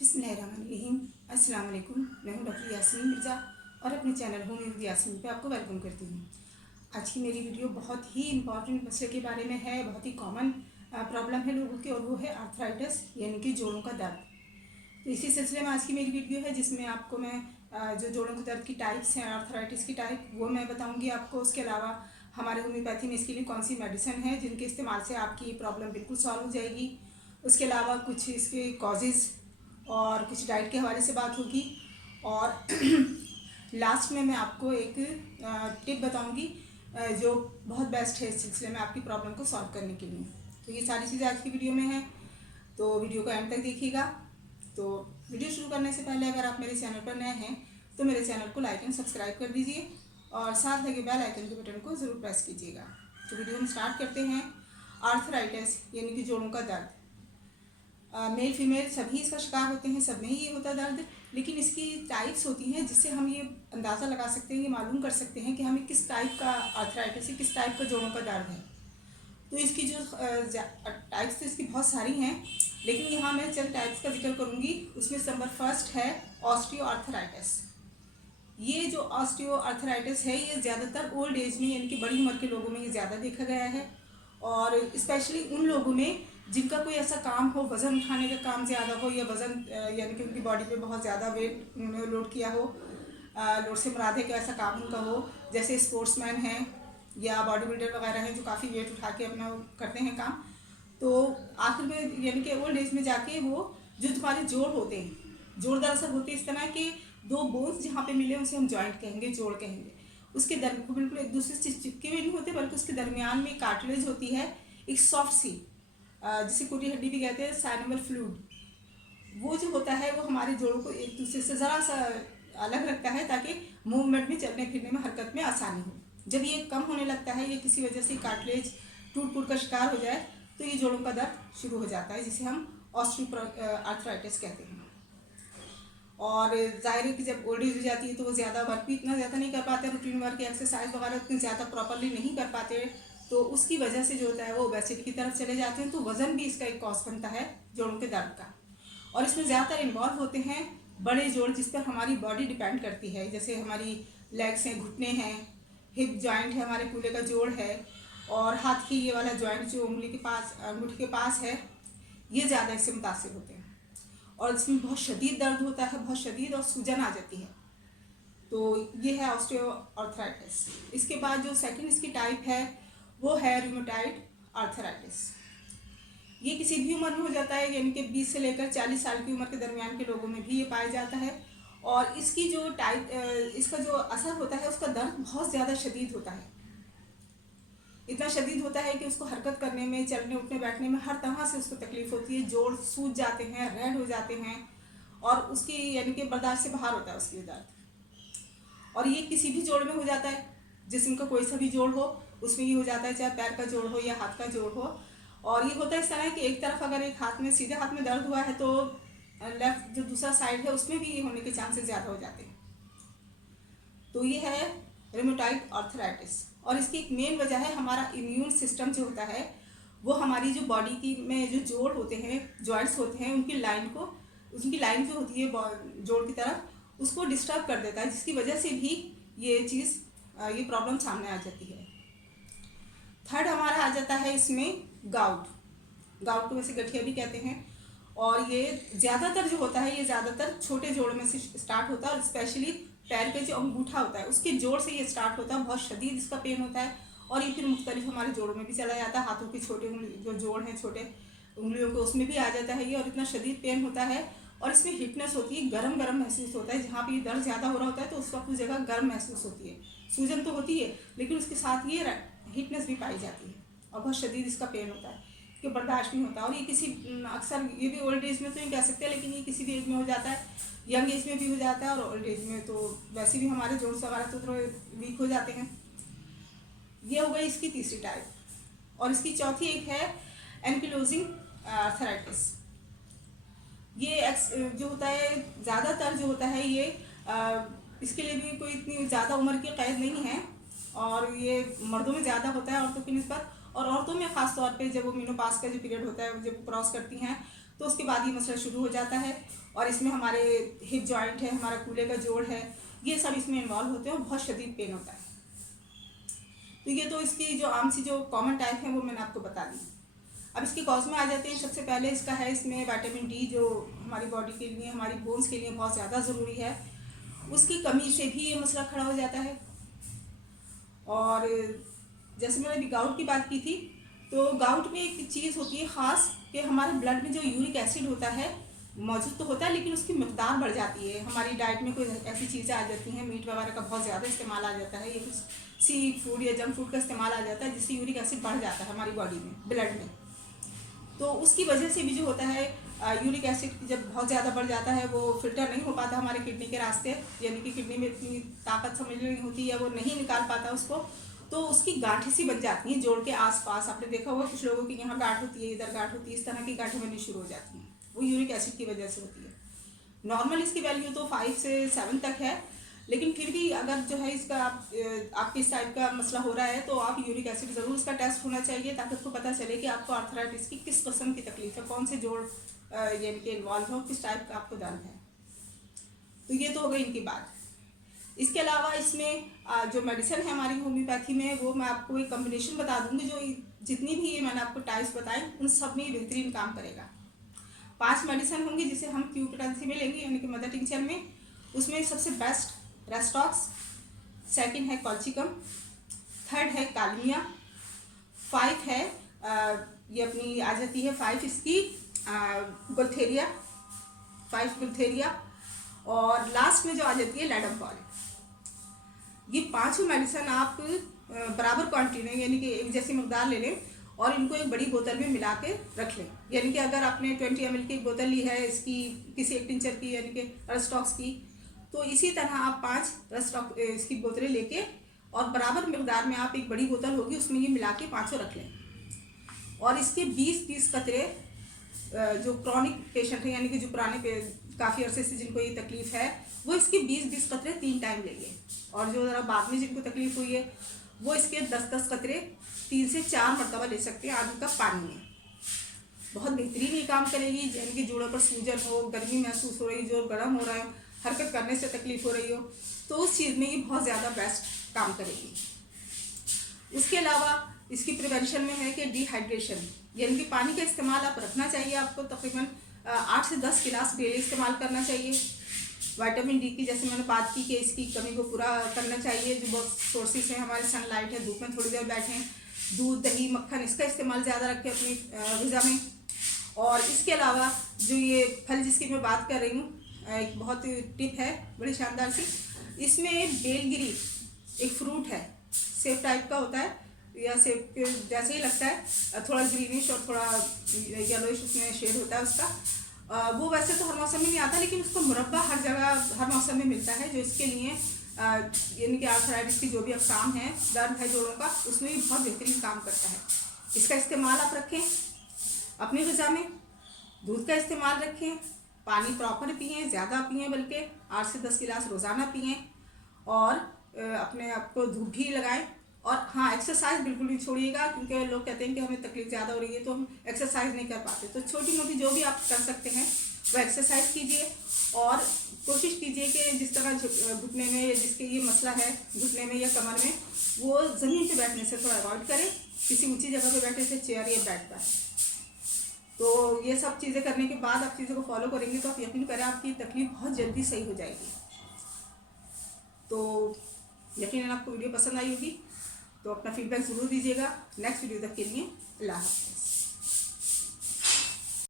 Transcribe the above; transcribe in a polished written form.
बिस्मिल्लाहिर्रहमानिर्रहीम। अस्सलाम वालेकुम। मैं हूँ डॉक्टर यास्मीन मिर्ज़ा और अपने चैनल होम विद यास्मीन पे आपको वेलकम करती हूँ। आज की मेरी वीडियो बहुत ही इंपॉर्टेंट मसले के बारे में है। बहुत ही कॉमन प्रॉब्लम है लोगों की और वो है आर्थराइटिस यानी कि जोड़ों का दर्द। तो इसी सिलसिले में आज की मेरी वीडियो है जिसमें आपको मैं जो जोड़ों के दर्द की टाइप्स हैं, आर्थराइटिस की टाइप, वो मैं बताऊँगी आपको। उसके अलावा हमारे होम्योपैथी में इसके लिए कौन सी मेडिसिन है जिनके इस्तेमाल से आपकी प्रॉब्लम बिल्कुल सॉल्व हो जाएगी। उसके अलावा कुछ इसके कॉजेज़ और कुछ डाइट के हवाले से बात होगी और लास्ट में मैं आपको एक टिप बताऊंगी जो बहुत बेस्ट है इस सिलसिले में आपकी प्रॉब्लम को सॉल्व करने के लिए। तो ये सारी चीज़ें आज की वीडियो में हैं, तो वीडियो को एंड तक देखिएगा। तो वीडियो शुरू करने से पहले अगर आप मेरे चैनल पर नए हैं तो मेरे चैनल को लाइक एंड सब्सक्राइब कर दीजिए और साथ लगे बेल आइकन के बटन को ज़रूर प्रेस कीजिएगा। तो वीडियो हम स्टार्ट करते हैं। आर्थराइटिस यानी कि जोड़ों का दर्द, मेल फीमेल सभी इसका शिकार होते हैं, सब में ही ये होता है दर्द, लेकिन इसकी टाइप्स होती हैं जिससे हम ये अंदाज़ा लगा सकते हैं, ये मालूम कर सकते हैं कि हमें किस टाइप का आर्थराइटिस है, किस टाइप का जोड़ों का दर्द है। तो इसकी जो टाइप्स तो इसकी बहुत सारी हैं, लेकिन यहाँ मैं चंद टाइप्स का जिक्र करूँगी। उसमें नंबर फर्स्ट है ऑस्टियोआर्थराइटिस। ये जो ऑस्टियोआर्थराइटिस है ये ज़्यादातर ओल्ड एज में यानी कि बड़ी उम्र के लोगों में ये ज़्यादा देखा गया है और स्पेशली उन लोगों में जिनका कोई ऐसा काम हो, वज़न उठाने का काम ज़्यादा हो या वज़न यानी कि उनकी बॉडी पे बहुत ज़्यादा वेट उन्होंने लोड किया हो। लोड से मुराद है कि ऐसा काम उनका हो जैसे स्पोर्ट्समैन हैं या बॉडी बिल्डर वगैरह हैं जो काफ़ी वेट उठा के अपना करते हैं काम। तो आखिर में यानी कि ओल्ड एज में जाके वो जो तुम्हारे जोड़ होते हैं, जोड़ दरअसल होते इस तरह के दो बोन्स जहाँ पे मिले उसे हम जॉइंट कहेंगे, जोड़ कहेंगे। उसके बिल्कुल एक दूसरे से चिपके हुए नहीं होते बल्कि उसके दरमियान में कार्टिलेज होती है, एक सॉफ्ट सी, जिसे कुटी हड्डी भी कहते हैं, साइनोवियल फ्लूइड। वो जो होता है वो हमारे जोड़ों को एक दूसरे से ज़रा सा अलग रखता है ताकि मूवमेंट में, चलने फिरने में, हरकत में आसानी हो। जब ये कम होने लगता है, ये किसी वजह से कार्टिलेज टूट फूट का शिकार हो जाए तो ये जोड़ों का दर्द शुरू हो जाता है, जिसे हम ऑस्टियोआर्थराइटिस कहते हैं। और जाहिर है कि जब ओल्ड एज हो जाती है तो वो ज़्यादा वर्क भी इतना ज़्यादा नहीं कर पाते, रूटीन वर्क, एक्सरसाइज वगैरह उतनी ज़्यादा प्रॉपरली नहीं कर पाते, तो उसकी वजह से जो होता है वो ओबेसिटी की तरफ चले जाते हैं। तो वज़न भी इसका एक कॉज बनता है जोड़ों के दर्द का। और इसमें ज़्यादातर इन्वॉल्व होते हैं बड़े जोड़ जिस पर हमारी बॉडी डिपेंड करती है, जैसे हमारी लेग्स हैं, घुटने हैं, हिप जॉइंट है, हमारे कूल्हे का जोड़ है और हाथ की ये वाला जॉइंट जो उंगली के पास, अंगूठे के पास है, ये ज़्यादा इससे मुतासिर होते हैं और इसमें बहुत शदीद दर्द होता है, बहुत शदीद, और सूजन आ जाती है। तो ये है ऑस्टियोआर्थराइटिस। इसके बाद जो सेकंड इसकी टाइप है वो है रूमेटॉइड आर्थराइटिस। ये किसी भी उम्र में हो जाता है, यानी कि 20 से लेकर 40 साल की उम्र के दरमियान के लोगों में भी ये पाया जाता है। और इसकी जो टाइप, इसका जो असर होता है, उसका दर्द बहुत ज़्यादा शदीद होता है। इतना शदीद होता है कि उसको हरकत करने में, चलने उठने बैठने में हर तरह से उसको तकलीफ होती है। जोड़ सूज जाते हैं, रेड हो जाते हैं और उसकी यानी कि बर्दाश्त से बाहर होता है उसकी दर्द। और ये किसी भी जोड़ में हो जाता है, जिस्म का कोई सा भी जोड़ हो उसमें ये हो जाता है, चाहे पैर का जोड़ हो या हाथ का जोड़ हो। और ये होता है इस तरह कि एक तरफ अगर एक हाथ में, सीधे हाथ में दर्द हुआ है तो लेफ्ट जो दूसरा साइड है उसमें भी ये होने के चांसेस ज़्यादा हो जाते हैं। तो ये है रूमेटॉइड आर्थराइटिस। और इसकी एक मेन वजह है हमारा इम्यून सिस्टम जो होता है वो हमारी जो बॉडी की में जो जोड़ होते हैं, जॉइंट्स होते हैं, उनकी लाइन जो होती है जोड़ की तरफ, उसको डिस्टर्ब कर देता है, जिसकी वजह से भी ये चीज़, ये प्रॉब्लम सामने आ जाती है। थर्ड हमारा आ जाता है इसमें गाउट को वैसे गठिया भी कहते हैं। और ये ज़्यादातर जो होता है ये ज़्यादातर छोटे जोड़ में से स्टार्ट होता है और स्पेशली पैर के जो अंगूठा होता है उसके जोड़ से ये स्टार्ट होता है। बहुत शदीद इसका पेन होता है और ये फिर मुख्तलिफ हमारे जोड़ों में भी चला जाता है। हाथों के छोटे जो जोड़ हैं, छोटे उंगलियों के, उसमें भी आ जाता है ये और इतना शदीद पेन होता है। और इसमें हीटनेस होती है, गर्म महसूस होता है। जहाँ पे ये दर्द ज़्यादा हो रहा होता है तो उस वक्त उस जगह गर्म महसूस होती है। सूजन तो होती है लेकिन उसके साथ ये हीटनेस भी पाई जाती है और बहुत शदीद इसका पेन होता है कि बर्दाश्त नहीं होता। और ये किसी, अक्सर ये भी ओल्ड एज में तो नहीं कह सकते, लेकिन ये किसी भी एज में हो जाता है, यंग एज में भी हो जाता है और ओल्ड एज में तो वैसे भी हमारे जोड़ वगैरह तो थोड़े वीक हो जाते हैं। ये हो गई इसकी तीसरी टाइप। और इसकी चौथी एक है एनकिलोजिंग आर्थराइटिस। ये जो होता है, ज़्यादातर जो होता है ये इसके लिए भी कोई इतनी ज़्यादा उम्र की कैद नहीं है और ये मर्दों में ज़्यादा होता है औरतों की निस्बत। और औरतों में ख़ास तौर पे जब वो मेनोपाज का जो पीरियड होता है, जब क्रॉस करती हैं तो उसके बाद ये मसला शुरू हो जाता है। और इसमें हमारे हिप जॉइंट है, हमारा कूल्हे का जोड़ है, ये सब इसमें इन्वॉल्व होते हैं और बहुत शदीद पेन होता है। तो ये तो इसकी जो आम सी जो कॉमन टाइप है वो मैंने आपको बता दी। अब इसके कॉज में आ जाते हैं। सबसे पहले इसका है, इसमें विटामिन डी जो हमारी बॉडी के लिए, हमारी बोन्स के लिए बहुत ज़्यादा ज़रूरी है, उसकी कमी से भी ये मसला खड़ा हो जाता है। और जैसे मैंने अभी गाउट की बात की थी, तो गाउट में एक चीज़ होती है ख़ास कि हमारे ब्लड में जो यूरिक एसिड होता है मौजूद तो होता है, लेकिन उसकी मकदार बढ़ जाती है। हमारी डाइट में कोई ऐसी चीज़ें आ जाती हैं, मीट वगैरह का बहुत ज़्यादा इस्तेमाल आ जाता है, या कुछ सी फूड या जंक फूड का इस्तेमाल आ जाता है, जिससे यूरिक एसिड बढ़ जाता है हमारी बॉडी में, ब्लड में। तो उसकी वजह से भी जो होता है, यूरिक एसिड जब बहुत ज़्यादा बढ़ जाता है, वो फिल्टर नहीं हो पाता हमारे किडनी के रास्ते, यानी कि किडनी में इतनी ताकत समझ नहीं होती, या वो नहीं निकाल पाता उसको, तो उसकी गांठें सी बन जाती हैं जोड़ के आसपास। आपने देखा होगा कुछ लोगों की यहाँ गांठ होती है, इधर गांठ होती है, इस तरह की गांठें बननी शुरू हो जाती हैं, वो यूरिक एसिड की वजह से होती है। नॉर्मल इसकी वैल्यू तो 5 से 7 तक है, लेकिन फिर भी अगर जो है इसका आपके इस टाइप का मसला हो रहा है, तो आप यूरिक एसिड ज़रूर इसका टेस्ट होना चाहिए, ताकि आपको पता चले कि आपको आर्थराइटिस की किस किस्म की तकलीफ है, कौन से जोड़ यानी कि इन्वॉल्व हो, किस टाइप का आपको दर्द है। तो ये तो हो गई इनकी बात। इसके अलावा इसमें जो मेडिसिन है हमारी होम्योपैथी में, वो मैं आपको एक कम्बिनेशन बता दूंगी, जो जितनी भी ये मैंने आपको टाइप्स बताई उन सब में बेहतरीन काम करेगा। 5 मेडिसिन होंगी जिसे हम क्यूपटेंसी में लेंगे, यानी कि मदर टिंचर में। उसमें सबसे बेस्ट रेस्टॉक्स, सेकंड है कॉल्चिकम, थर्ड है कालमिया, 5 है ये अपनी आ जाती है 5 इसकी गुल्थेरिया, 5 गुल्थेरिया, और लास्ट में जो आ जाती है लैडमपॉल। ये 5 मेडिसिन आप बराबर क्वांटिटी में, यानी कि एक जैसी मकदार ले लें और इनको एक बड़ी बोतल में मिला के रख लें। यानी कि अगर आपने 20 ml की बोतल ली है इसकी, किसी एक टिंचर की, यानी कि रेस्टॉक्स की, तो इसी तरह आप 5 रेस्टॉक्स इसकी बोतलें लेके और बराबर मकदार में आप एक बड़ी बोतल होगी उसमें ये मिला के 500 रख लें। और इसके 20-30 कतरे जो क्रॉनिक पेशेंट हैं, यानी कि जो पुराने काफ़ी अरसे से जिनको ये तकलीफ है, वो इसके 20-20 कतरे 3 टाइम लेंगे। और जो ज़रा बाद में जिनको तकलीफ हुई है, वो इसके 10-10 कतरे 3 से 4 मरतबा ले सकते हैं आधे कप पानी में। बहुत बेहतरीन ये काम करेगी। यानी कि जोड़ों पर सूजन हो, गर्मी महसूस हो रही, जो गर्म हो रहा है, हरकत करने से तकलीफ हो रही हो, तो उस चीज़ में ये बहुत ज़्यादा बेस्ट काम करेगी। इसके अलावा इसकी प्रिवेंशन में है कि डिहाइड्रेशन, यानी कि पानी का इस्तेमाल आप रखना चाहिए, आपको तकरीबन 8 से 10 गिलास डेली इस्तेमाल करना चाहिए। विटामिन डी की जैसे मैंने बात की कि इसकी कमी को पूरा करना चाहिए। जो बहुत सोर्सेस हैं हमारे, सनलाइट है, धूप में थोड़ी देर बैठें, दूध, दही, मक्खन, इसका इस्तेमाल ज़्यादा रखें अपनी ग़िज़ा में। और इसके अलावा जो ये फल जिसकी मैं बात कर रही हूँ, एक बहुत टिप है बड़ी शानदार सी, इसमें बेलगिरी एक फ्रूट है, सेब टाइप का होता है, या सेब के जैसे ही लगता है, थोड़ा ग्रीनिश और थोड़ा येलोइश उसमें शेड होता है उसका। वो वैसे तो हर मौसम में नहीं आता, लेकिन उसका मुरब्बा हर जगह हर मौसम में मिलता है, जो इसके लिए यानी कि आर्थराइटिस की जो भी अक़साम हैं, दर्द है जोड़ों का, उसमें भी बहुत बेहतरीन काम करता है। इसका इस्तेमाल आप रखें अपनी ग़िज़ा में, दूध का इस्तेमाल रखें, पानी प्रॉपर पिएँ, ज़्यादा पिएँ, बल्कि 8 से 10 गिलास रोज़ाना पिएँ, और अपने आप को धूप भी लगाएं। और हाँ, एक्सरसाइज बिल्कुल भी छोड़िएगा, क्योंकि लोग कहते हैं कि हमें तकलीफ ज़्यादा हो रही है तो हम एक्सरसाइज नहीं कर पाते। तो छोटी मोटी जो भी आप कर सकते हैं वो एक्सरसाइज कीजिए, और कोशिश कीजिए कि जिस तरह घुटने में, जिसके ये मसला है घुटने में या कमर में, वो ज़मीन पे बैठने से थोड़ा अवॉइड करें, किसी ऊंची जगह पे बैठे से चेयर या बेड पर। तो ये सब चीज़ें करने के बाद आप चीज़ों को फॉलो करेंगे तो आप यकीन करें आपकी तकलीफ बहुत जल्दी सही हो जाएगी। तो यकीनन आपको वीडियो पसंद आई होगी, तो अपना फीडबैक ज़रूर दीजिएगा। नेक्स्ट वीडियो तक के लिए अल्लाह हाफ़िज़।